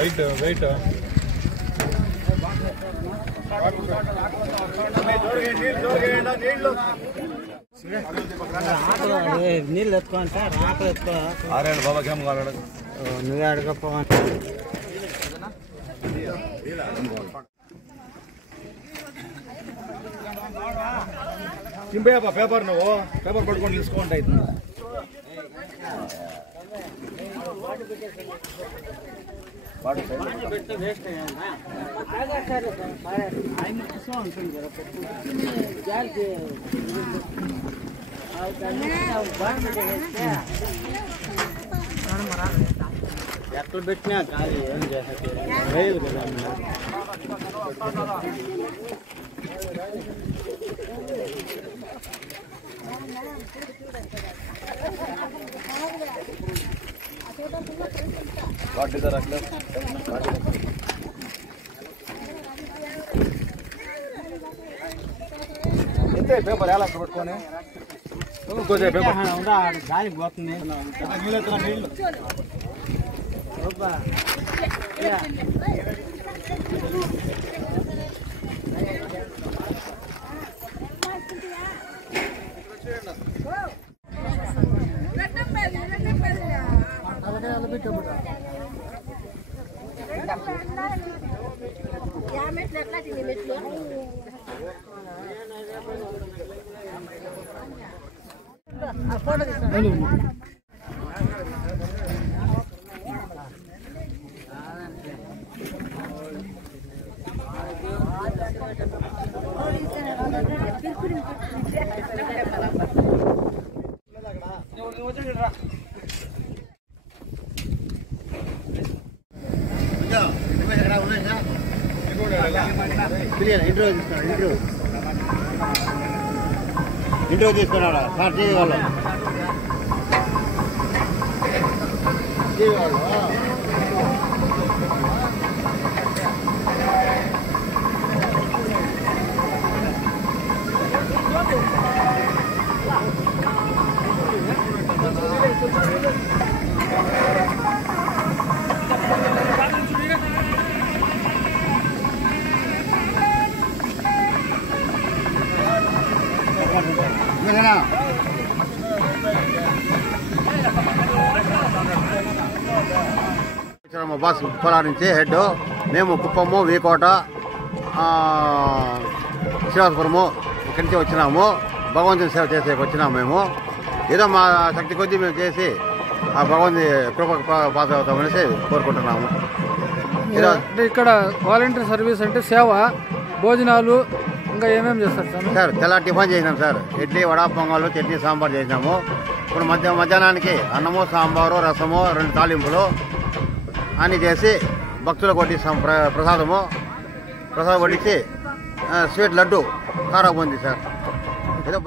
Wait నీళ్ళు ఎత్తుకో sir ఆకలి ఎత్తుకో ఆరేడు బాబాకి ఏం కావాలి నువ్వే అడగపో చింపేపా పేపర్ నువ్వు పేపర్ పట్టుకొని తీసుకోండి అవుతుంది ఎక్కడ పెట్టినా ఖాళీ ఏం చేసేది లేదు కదా ఎంత పేపర్ ఎలా పట్టుకొని గాలి పోతుంది నీళ్ళు ఇంటర్వ్యూ తీసుకున్నాడా సార్ టీవీ వాళ్ళు బస్ పొలా నుంచి హెడ్ మేము కుప్పము వీకోట శ్రీవాసపురము ఇక్కడి నుంచి వచ్చినాము భగవంతుని సేవ చేసే వచ్చినాము మేము ఏదో మా శక్తి కొద్దీ మేము చేసి ఆ భగవంతుని కృప పాస్ అవుతామనేసి కోరుకుంటున్నాము. ఇక్కడ వాలంటీర్ సర్వీస్ అంటే సేవ భోజనాలు ఇంకా ఏమేమి చేస్తారు సార్? సార్ తెల్ల టిఫిన్ చేసినాం సార్, ఇడ్లీ వడ పొంగలు చట్నీ సాంబార్ చేసినాము. ఇప్పుడు మధ్యాహ్నానికి అన్నము సాంబారు రసము 2 తాలింపులు అన్నీ చేసి భక్తులకు వడ్డిస్తాం. ప్రసాదం వడ్డించి స్వీట్ లడ్డు కారా ఉంది సార్. ఏదో